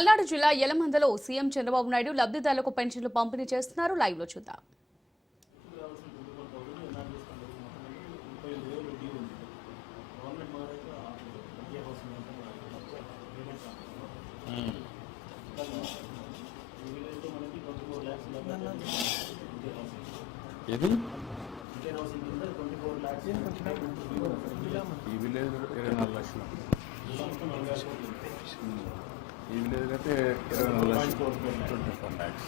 పల్నాడు జిల్లా యలమందలో సీఎం చంద్రబాబు నాయుడు లబ్ధిదారులకు పెన్షన్లు పంపిణీ చేస్తున్నారు. లైవ్ లో చూద్దాం. ఈ విలేజ్ 24 లక్షలు, ఈ విలేజ్ అయితే 24 లక్షలు, 24 lakhs.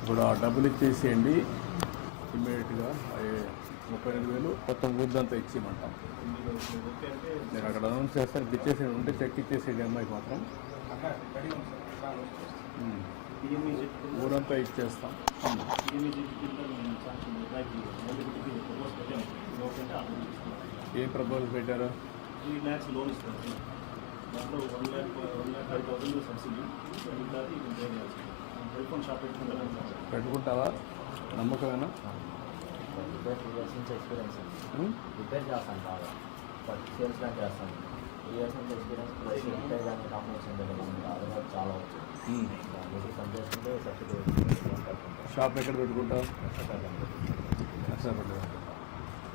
ఇప్పుడు ఆ డబ్బులు ఇచ్చేసేయండి ఇమ్మీడియట్గా. 32,000 కొత్త ఊర్దంతా ఇచ్చేయమంటాం. నేను అక్కడ అనౌన్స్ చేస్తాను, ఇచ్చేసేయండి. ఉంటే చెక్ ఇచ్చేసేయండి అమ్మాయికి మాత్రం. ఊరంతా ఇచ్చేస్తాం. ఏం ప్రపోజల్ పెట్టారు? 3 lakhs లోన్ ఇస్తారు. దాంట్లో 1,05,000 సబ్సిడీ టెలిఫోన్ షాప్ పెట్టుకుంటావా? నమ్మకమేనా? ఎక్స్పీరియన్స్ రిపేర్ చేస్తాను బాగా, సేల్స్ మ్యాన్ చేస్తాను. 3 years నుంచి ఎక్స్పీరియన్స్ ప్లస్ రిపేర్ కానీ కాంబినేషన్ అది కూడా చాలా వచ్చు. మీరు పని చేసుకుంటే సబ్సిడీ షాప్ ఎక్కడ పెట్టుకుంటావు?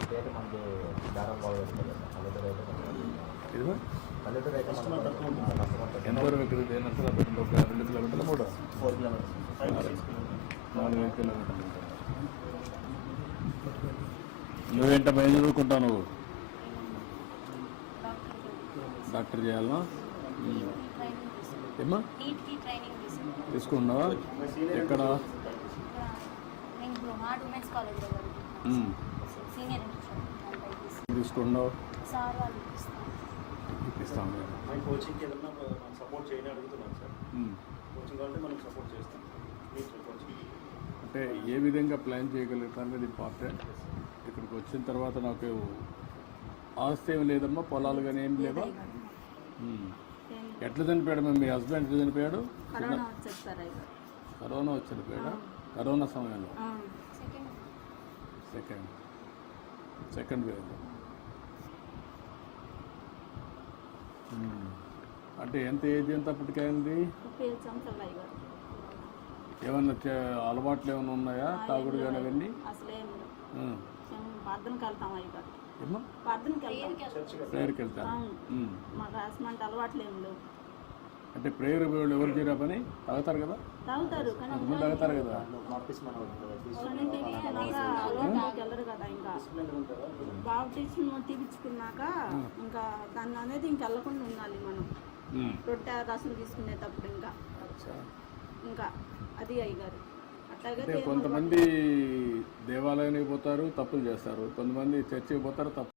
రిపేర్ మనకి దారం బాగా పెట్టుకోలేదు. పల్లెటూరు అయితే ఇదిగో పల్లెటూరు అయితే ఎంత వరకు ఎక్కడ నచ్చలా పెట్టింది? ఒక 2 కిలోమీటర్లు, 4 kilometers, 4 కిలోమీటర్లు. నువ్వేంటమ్మా, ఏం చదువుకుంటావు నువ్వు? డాక్టర్ చేయాలనా? ఏమ్మా తీసుకున్నావా? ఎక్కడ? తీసుకున్నావు? ఇప్పిస్తాము. కోచింగ్కి ఏదన్నా మనం సపోర్ట్ చేయని అడుగుతున్నాం సార్. కోచింగ్ కావాలంటే మనం సపోర్ట్ చేస్తాం. అంటే ఏ విధంగా ప్లాన్ చేయగలుగుతాను అనేది ఇంపార్టెంట్. ఇక్కడికి వచ్చిన తర్వాత నాకు ఆస్తి ఏమి లేదమ్మా, పొలాలు కానీ ఏం లేవా? ఎట్లా చనిపోయాడు మీ హస్బెండ్? ఎట్లా చనిపోయాడు? కరోనా వచ్చి చనిపోయాడా? కరోనా సమయంలో సెకండ్ వేవ్. అంటే ఎంత ఏజ్ ఎంత అప్పటికైంది? ఏమన్నా అలవాట్లు ఏమైనా ఉన్నాయా? తాగుడు కానీ అవన్నీ? ప్రేయర్కి వెళ్తాను. అంటే ప్రేయర్ ఎవరు చేయరా పని? తాగుతారు కదా, కొంతమంది తాగుతారు కదా. బాప్టిజం తీపించుకున్నాక ఇంకా దాన్ని అనేది ఇంకెళ్ళకుండా ఉండాలి మనం. రొట్టె రసం తీసుకునేటప్పుడు ఇంకా అది అయ్యారు. అట్లాగే కొంతమంది దేవాలయానికి పోతారు, తప్పులు చేస్తారు. కొంతమంది చర్చికి పోతారు, తప్పు